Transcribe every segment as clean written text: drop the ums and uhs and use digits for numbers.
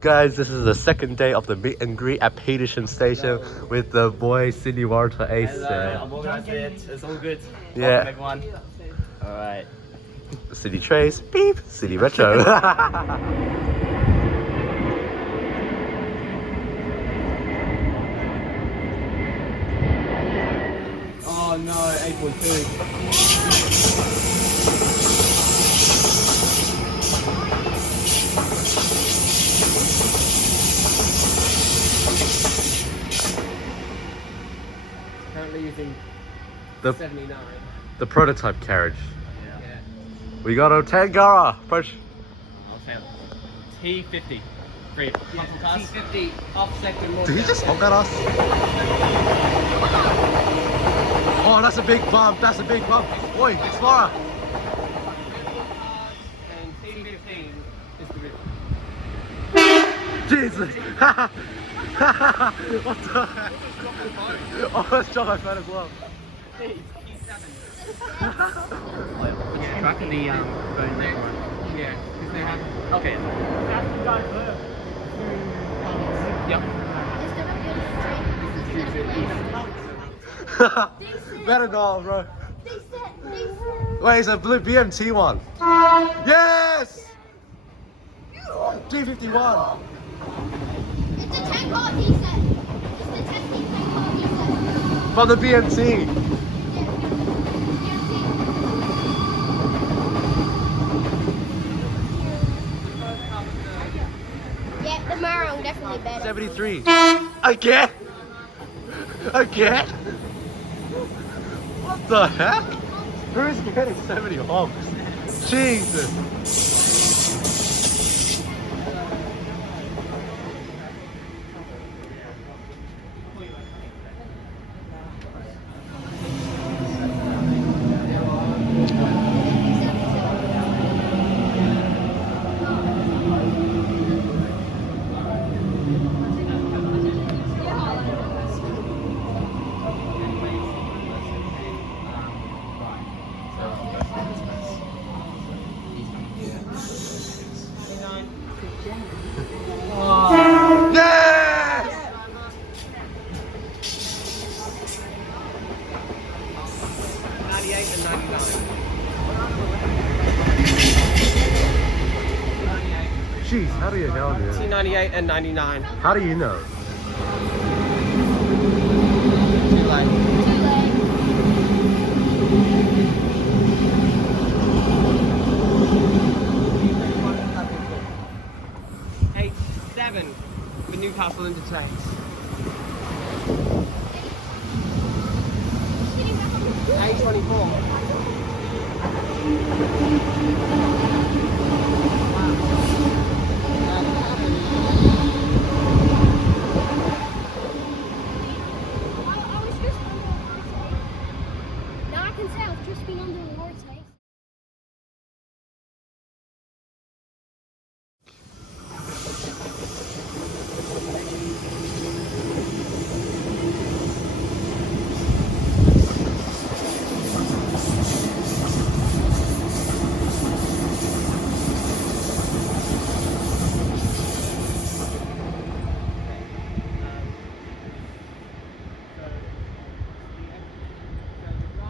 Guys, this is the second day of the meet and greet at Petersham station with the boy Sydney Water Ace. Hello, I'm organised it. It's all good. Yeah. Welcome everyone. Alright. City Trace, beep, City Retro. Oh no, 8.2. Currently using the 79. the prototype carriage. Yeah. We got a Tangara. Approach. I'll fail. T50. Great. T50 off sector. Did he just honk at us? Oh, that's a big bump. That's a big bump. Oi, Explorer. And T15 is the river. Jesus. What the heck? Oh, let's drop my phone as well. Yeah, back in the phone there. Yeah, because they have. Okay. That's the guy there. Yep. Better not, bro. Wait, it's a blue BMT one. Yes! G51. It's a 10 car he said. It's the testing 10 car he said. From the BMT. Yeah, the Marong definitely better. 73. Again? Again? What the heck? Who's getting 70 honks? Jesus. Yes! 98 and 99. Jeez, how do you know, dude? T98 and 99. How do you know? Too late. Eight, 7 for Newcastle interchange. 824. Now I can say I've just been under the water.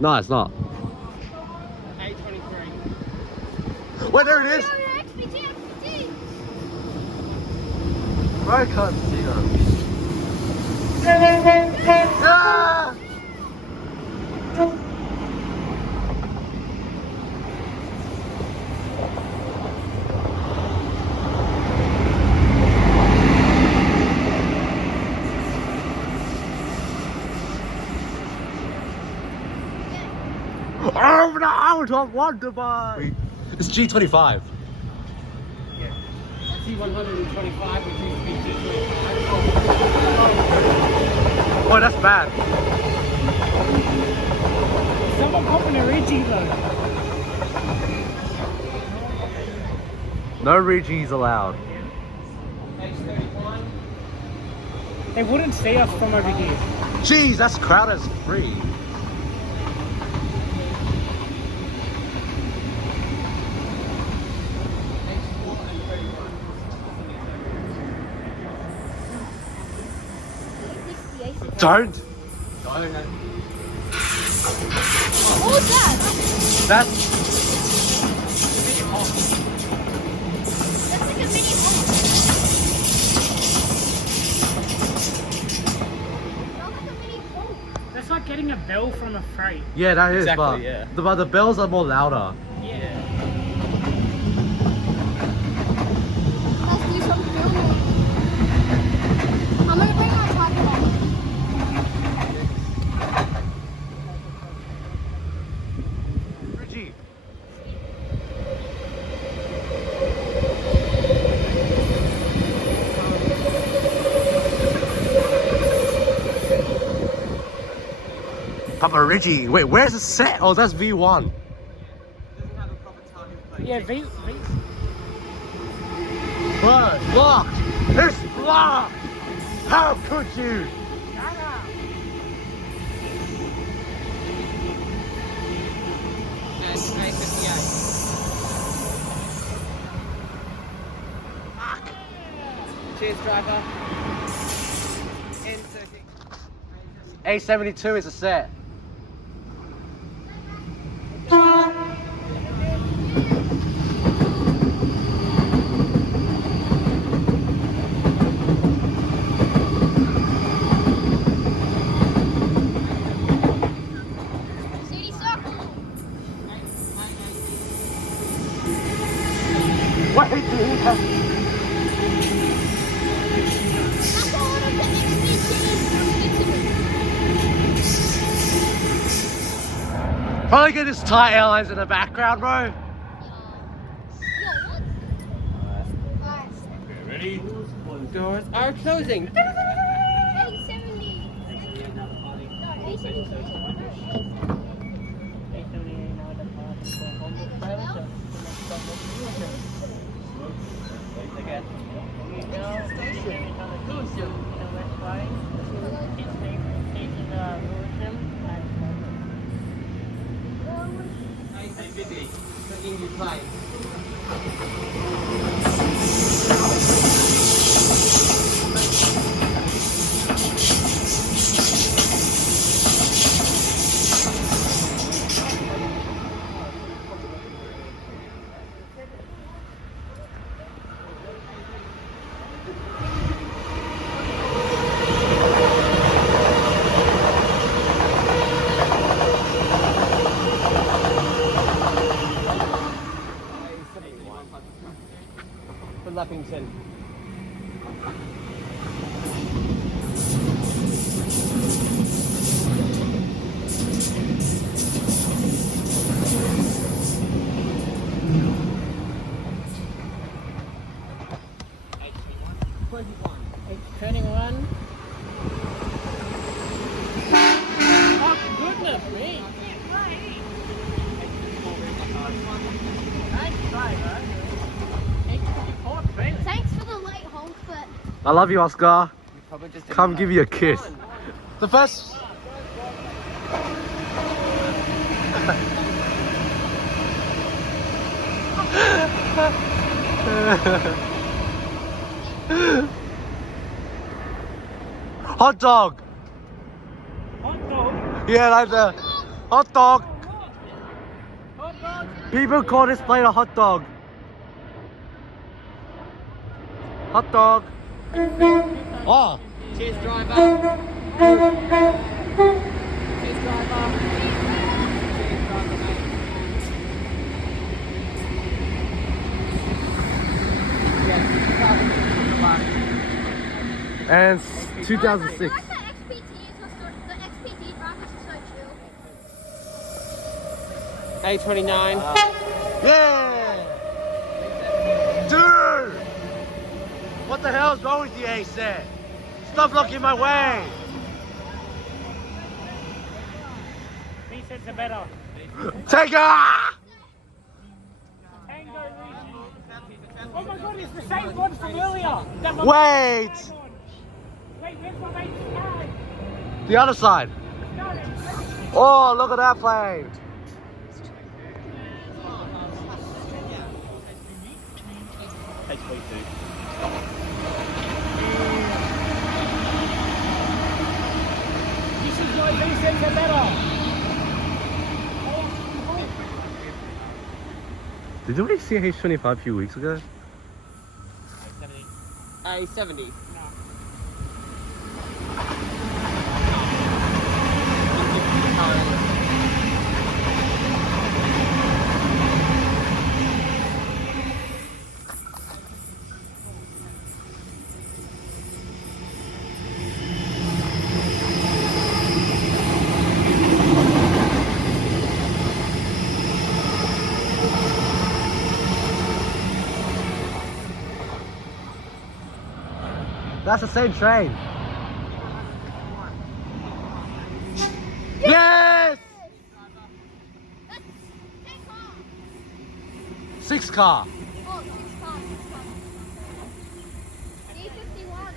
No, it's not. 823. Wait, there it is! I can't see them. Ah! Oh no, out of Wonderby! It's G25. Yeah. T125, which used to be T25. Oh, that's bad. Someone popping a Reggie though. No Regis allowed. H31. They wouldn't see us from over here. Jeez, that's crowd as free. Don't. Don't. What was that? That's. That's like a mini Honk. Sounds like a mini Honk. That's like getting a bell from a freight. Yeah, that is. Exactly, but yeah. but the bells are more louder. Yeah. Let's do some filming. I'm gonna bring my tripod back. Richie. Papa Richie. Wait, where's the set? Oh, that's V1. Doesn't have a proper target plate. Yeah, Bro, blocked! It's blocked! How could you? And A58. Cheers, driver. N30. A72 is a set. City Circle. Wait, dude. That's all of the XBT. Probably get this Thai Airlines in the background, bro. Yo, what? Alright. Ready? Doors are closing. A70. No, A70. A50. Clicking your plane. For Lappington. Turning one. Oh, goodness me. Nice driver. 854 train. Thanks for the late honk, but I love you, Oscar. Probably just Come give you a kiss. The first. Hot dog. Hot dog. Yeah, like the hot dog. Hot dog. People call this plate a hot dog. Hot dog. Oh. Cheers, driver. Cheers, driver. Cheers, driver, mate. Yeah, And I 2006. like the XPT. The XPT graphics are so chill. A29. Yeah! Dude! What the hell is wrong with you, A-Set? Stop blocking my way! He said it's better. Take her! Tango Region. Oh my god, it's the same one from earlier. That one- Wait! Wait, where's my mate's tag? The other side. Oh, look at that plane. V6 are better. Did we see H25 a few weeks ago? A70. That's the same train. Yes! That's 10 car. 6 car. Oh, 6 car. D51.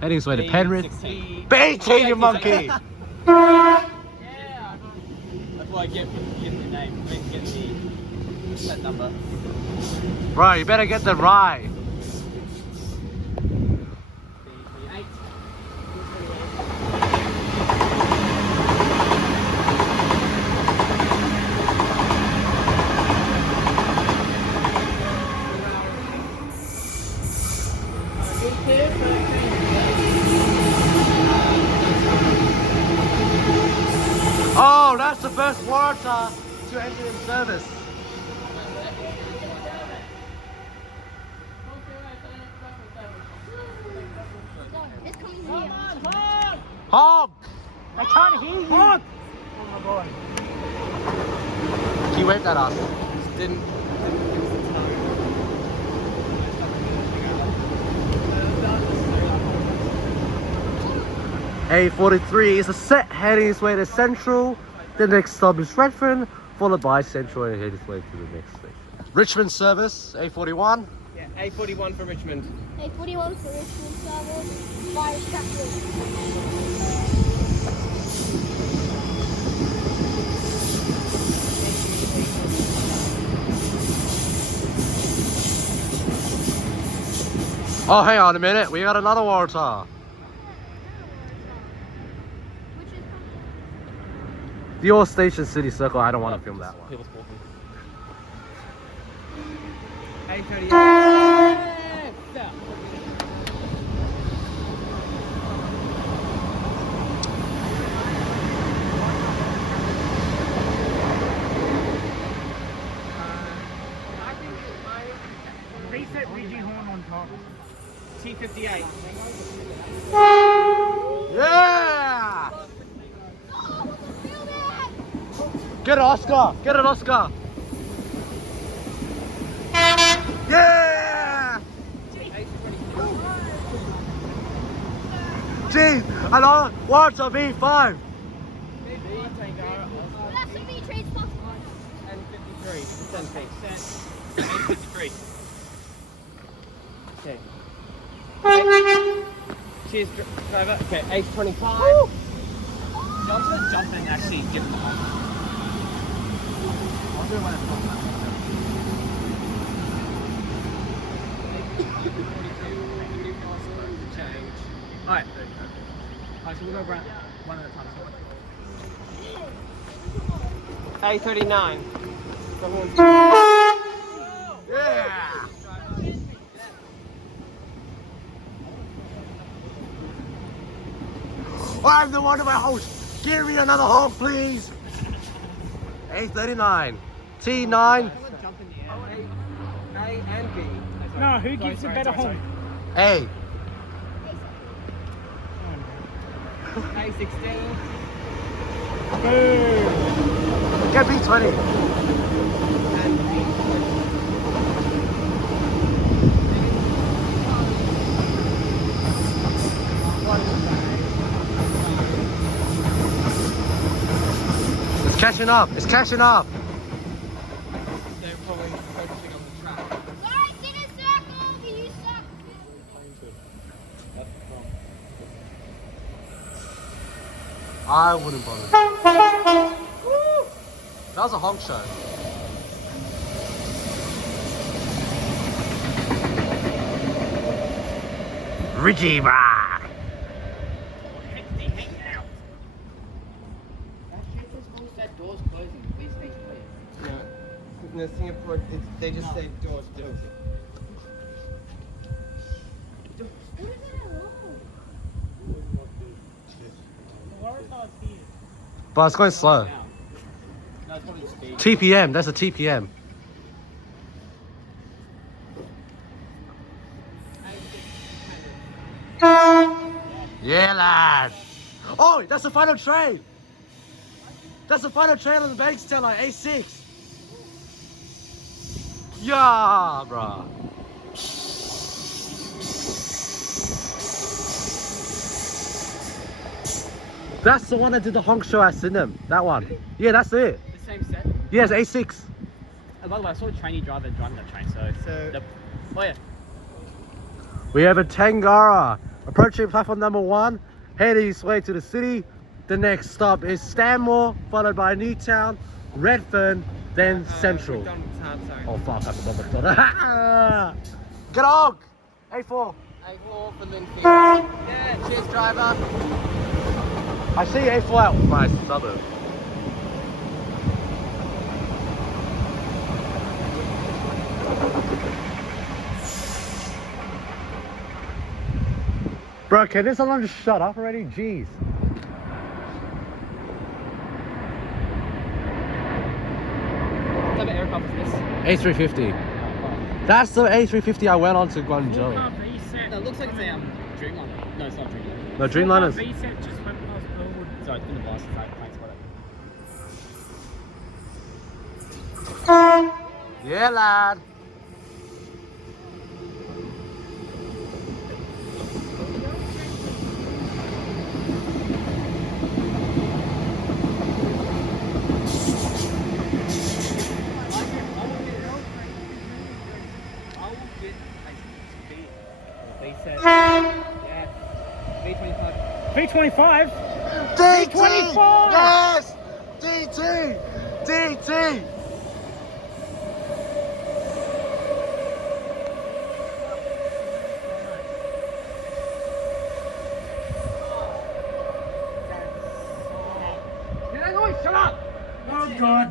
Heading this way to Penrith. 16. 18, you monkey! Yeah, that's why I get the name. I get that number. Bro, you better get the rye. B8. Oh, that's the first water to enter in service. It's coming here. Honk! I can't hear you. Honk! Oh my god. He waved at us. Didn't A43 is a set heading its way to Central. The next stop is Redfern, followed by Central and head its way to the next station. Richmond service, A41. Yeah, A41 for Richmond. A41 for Richmond travel via Stratford. Oh, hang on a minute. We got another water. Which is The All Station City Circle. I don't want to film that one. People's walking. A38. Reset Reggie horn on top. T58. Yeah! Get an Oscar! Get an Oscar! Yeah! Jeez, another water B5. That's the V trades plus And 53. 53. Okay. Cheers, driver. Okay, H25. Jump and actually give them the I'll do it when it's not. Alright. Alright, so we'll go around one at a time. A39. Yeah! I'm the one in my house. Give me another Honk, please. A39. T9. A and B. No, who gives a better horn? A. A16. Boo. Get B20. And It's catching up. It's catching up. they're probably focusing on the track. Guys, get a circle. You suck. I wouldn't bother. That was a honk show. Richie, brah! That door's closing. Please stay clear. No, Singapore, they just say doors closing. But it's going slow. No, it's probably speed. TPM, that's a TPM. Yeah, lad. Oh, that's the final train. That's the final train on the Banks teller, A6. Yeah, bruh. That's the one that did the honk show at Sydenham. That one. Yeah, that's it. The same set. Yes, A6. By the way, I saw a trainee driver driving that train, so. Oh, yeah. We have a Tangara approaching platform number 1, heading his way to the city. The next stop is Stanmore, followed by Newtown, Redfern, then Central. Oh fuck, I forgot McDonald's. Get on! A4. A4 for Linfield. Yeah, cheers, driver. I see A4 out my suburb. Bro, can this someone just shut up already? Jeez. What type of aircraft is this? A350. That's the A350 I went on to Guangzhou. No, it looks like it's a Dreamliner. No, it's not Dreamliner. No, Dreamliners. V-set just went past Burwood. Sorry, it's been the boss. Thanks, whatever. Yeah, lad. V25. DT! V25! Yes! DT! DT! Shut up! Oh god.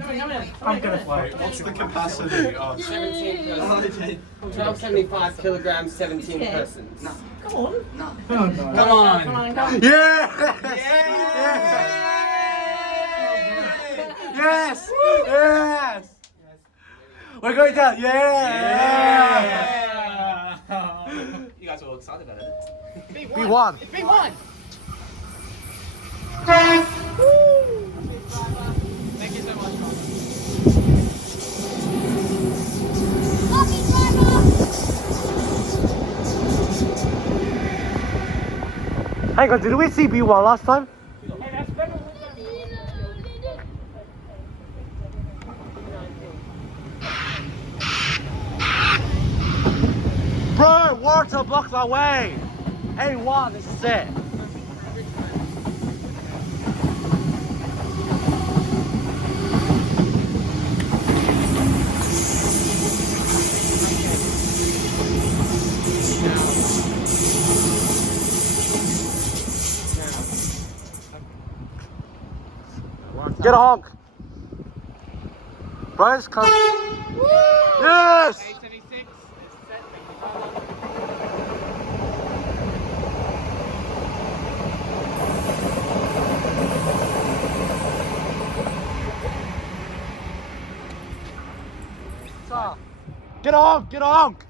I'm gonna float. What's the capacity of 17 persons. 1275 kilograms, 17 persons. Come on. Yeah! Yes! Yes! We're going down! Yeah! You guys are all excited about it. B1. B1! Thank you so much, Honk. Lucky driver! Hang on, did we see B1 last time? Hey, that's better. Bro, water blocks our way! A1 is set. Get a honk. Bryce, come. Yes! 876 is set. Get a honk, get a honk.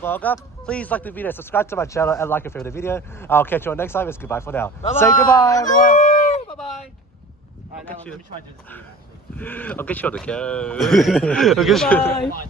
Vlogger. Please like the video, subscribe to my channel, and like and favorite the video. I'll catch you on next time. It's goodbye for now. Bye-bye. Say goodbye, everyone. Bye-bye. Alright, now let me try to do this. I'll get you on the couch. I'll get you. Bye.